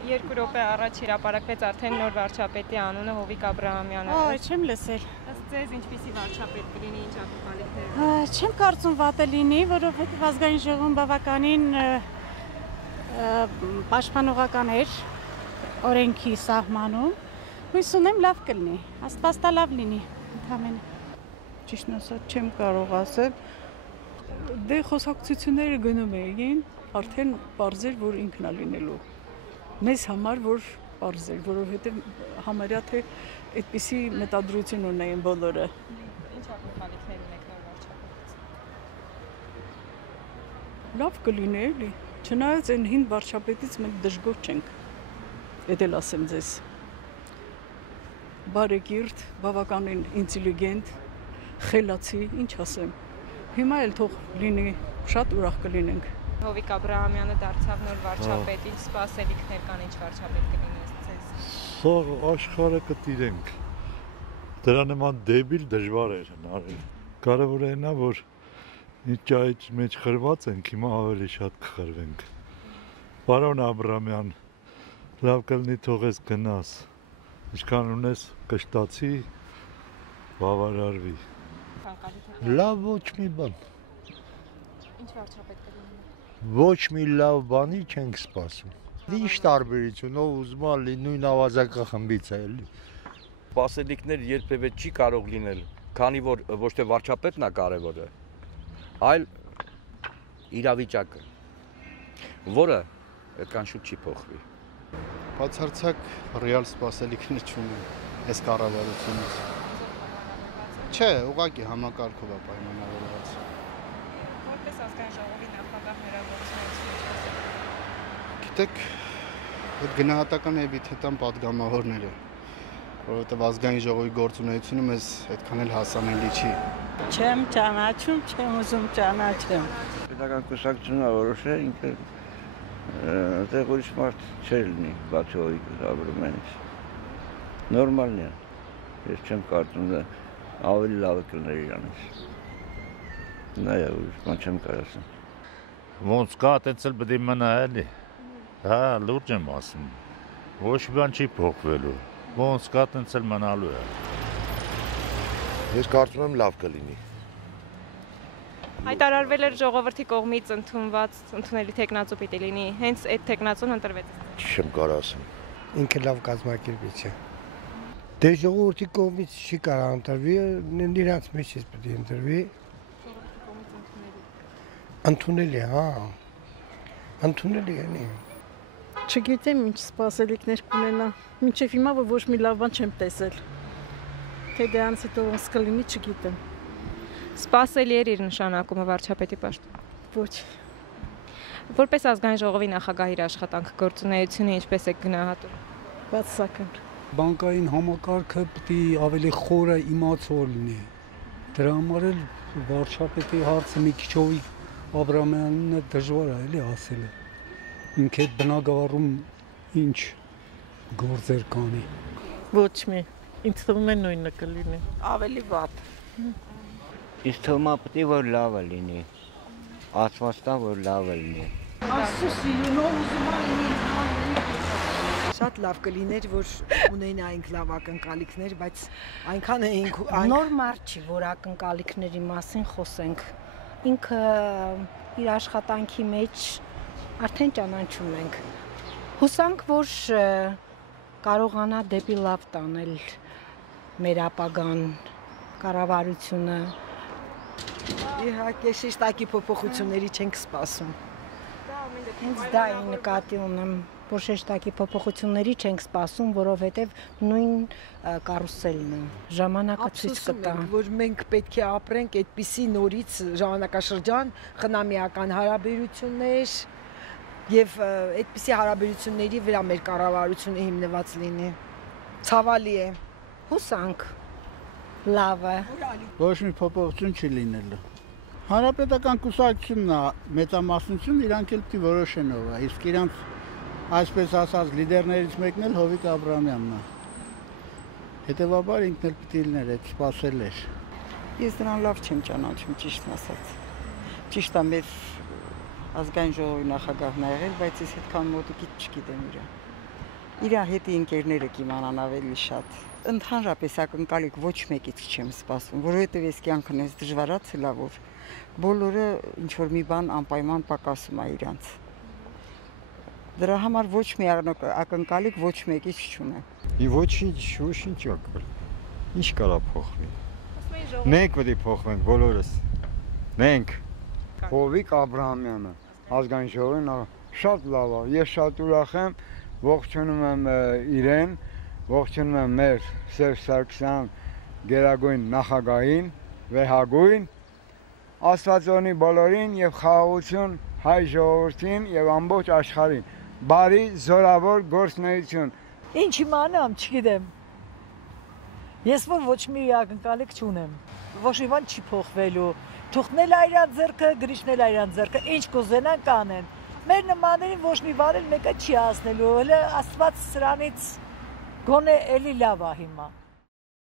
2 րոպե առաջ հրապարակվեց արդեն նոր վարչապետի անունը Հովիկ Աբրահամյանը։ Չեմ լսել։ Ըստ ձեզ ինչպիսի վարչապետ կլինի, ինչ ակնկալիքներ։ Չեմ կարծում վատը լինի, որովհետև ազգային ժողովում բավականին պաշտպանողական էր օրենքի սահմանում։ Հույս ունեմ լավ կլինի, Աստված տա լավ լինի ընդհանրապես։ Ճիշտն ասած չեմ կարող ասել։ Դե խոսակցությունները գնում էին, արդեն պարզ էր, որ ինքն է լինելու։ Մեզ համար որ պարզ էր, որովհետև համարյա թե այդպիսի մտադրություն ունեին բոլորը։ Ինչ ակնկալիքներ ունեք նոր վարչապետից։ Լավ կլինի էլի։ Չնայած այն հին վարչապետից մենք դժգոհ չենք։ Էդ էլ ասեմ ձեզ։ Բարեկիրթ, բավականին ինտելիգենտ, խելացի, ինչ ասեմ։ Հիմա էլ թող լինի, շատ ուրախ կլինենք։ Հովիկ Աբրահամյանը դարձավ նոր վարչապետ, ինչ սպասելիքներ կան, ինչ վարչապետ կլինի ըստ ձեզ։ Սա աշխարհը կտիրենք։ Դրա նման դեբիլ դժվար է հնարել։ Կարևորը այն է, որ ինչ այդ մեջ խրված ենք, հիմա ավելի շատ կխրվենք։ Պարոն Աբրահամյան, լավ կլինի թողես գնաս։ Ինչքան ունես կշտացի, բավարարվի։ Լավ ոչ մի բան։ Ինչ վարչապետ կլինի։ Ոչ մի լավ բանի չենք սպասում։ Ինչ տարբերություն, ով ուզում է լինի նույն ավազակախմբից է էլի։ Սպասելիքներ երբևէ չի կարող լինել, քանի որ ոչ թե վարչապետն է կարևորը, այլ իրավիճակը, որը այդքան շուտ չի փոխվի։ Բացարձակ ռեալ սպասելիքներ չունեմ այս կառավարությունից։ Չէ, ուղղակի համակարգով է պայմանավորված։ Որպես ազգային ժողովի նախագահ հրավերությունից Գիտեք, այդ գնահատական էպիթետան պատգամավորները, որովհետև ազգային ժողովի գործունեությունը մեզ այդքան էլ հասանելի չի։ Չեմ ճանաչում, չեմ ուզում ճանաչեմ։ Պետական կուսակցությունը որոշել է ինքը այդտեղ ուրիշ մարդ չէր լինի, բացի Հովիկ Աբրահամյանից։ Նորմալն է։ Ես չեմ կարծում դա ավելի լավ կլներ իրանից։ Նա է ուրիշ բան չեմ կարասում։ Ոնց կա, տենց էլ պետք է մնա էլի։ Հա, լուրջ եմ ասում։ Ոչ բան չի փոխվելու։ Ոնց կա, տենց էլ մնալու է։ Ես կարծում եմ լավ կլինի։ Հայտարարվել էր ժողովրդի կողմից ընդունելի թեկնածու պիտի լինի, հենց այդ թեկնածուն ընտրվեց։ Չեմ կարող ասեմ։ Ինքը լավ կազմակերպիչ է։ Դե ժողովրդի կողմից չի կարող ընտրվի, նրանց մեջից պետք է ընտրվի։ Ընդունելի, հա։ Ընդունելի է։ Չգիտեմ ինչ սպասելիքներ կունենա։ Մինչև հիմա ոչ մի լավ բան չեմ տեսել։ Թե դրանից հետո ոնց կլինի, չգիտեմ։ Սպասելի էր իր նշանակումը վարչապետի պաշտոն։ Ոչ։ Որպես ազգային ժողովի նախագահ իր աշխատանքը գործունեությունը ինչպես է գնահատում։ Բացասական։ Բանկային համակարգը պետք է ավելի խորը իմացող լինի։ Դրա համար էլ վարչապետի հարցը մի քիչ Հովիկ Աբրահամյանն դժվար է էլի ասել։ Ինքը այդ բնակավարում ինչ գործեր կանի։ Ոչ մի։ Ինձ թվում է նույնը կլինի։ Ավելի վատ։ Իսկ թվում է պետք է որ լավը լինի։ Ասված տա որ լավը լինի։ Աստծո սիրունով ուզում եմ Շատ լավ կլիներ, որ ունենայինք լավ ակնկալիքներ, բայց այնքան էինք նոր մարդ չի, որ ակնկալիքների մասին խոսենք։ Ինքը իր աշխատանքի մեջ արդեն ճանաչում ենք։ Հուսանք, որ կարողանա դեպի լավ տանել մեր ապագան, կառավարությունը։ Իհարկե շեշտակի փոփոխությունների չենք սպասում։ Հենց դա է նկատի ունեմ, որ շեշտակի փոփոխությունների չենք սպասում, որովհետև նույն կարուսելն է, ժամանակը ցույց կտա։ Որ մենք պետք է ապրենք այդպիսի նորից ժամանակաշրջան, խնամիական հարաբերություններ եւ այդպիսի հարաբերությունների վրա մեր կառավարությունը հիմնված լինի։ Ցավալի է։ Հուսանք լավ է։ Ոչ մի փոփոխություն չի լինելու։ Հանրապետական կուսակցությունն է մեծամասնություն, իրանք էլ պիտի որոշեն ով է, իսկ իրանք այսպես ասած լիդերներից մեկն էլ Հովիկ Աբրահամյանն է։ Հետևաբար ինքն էլ պիտի լիներ, այդ սպասել էր։ Ես դրան լավ չեմ ճանաչում, ճիշտն ասած։ Ճիշտ է, մեր ազգային ժողովի նախագահն ա եղել, բայց ես այդքան մոտիկից չգիտեմ իրան։ իր հետի ընկերները կիմանան ավելի շատ։ Ընդհանրապես ակնկալիք ոչ մեկից չեմ սպասում, որովհետև ես կյանքն ես դժվարացել է, որ բոլորը ինչ որ մի բան անպայման պակասում է իրանց։ Դրա համար ոչ մի ակնկալիք ոչ մեկից չունեմ։ Ոչինչ ակր։ Ինչ կարա փոխվի։ Մենք պետք է փոխվենք բոլորս։ Մենք Հովիկ Աբրահամյանը, ազգային ժողովին շատ լավ է։ Ես շատ ուրախ եմ, ողջունում եմ իրեն, ողջունում եմ մեր Սերժ Սարգսյան գերագույն նախագահին, վեհագույն, Աստվածոնի բոլորին եւ խաղաղություն հայ ժողովրդին եւ ամբողջ աշխարհին։ Բարի զորավոր գործունեություն։ Ինչ իմանամ, չգիտեմ։ Ես ոչ մի ակնկալիք չունեմ։ Ոչ մի բան չի փոխվելու։ Թուղթնել այրան ձեռքը, գրիչնել այրան ձեռքը, ինչ կուզենան կանեն։ Մեր նմաններին ոչ մի բան էլ մեկը չի ասնելու, հələ Աստված սրանից գոնե էլի լավ է հիմա։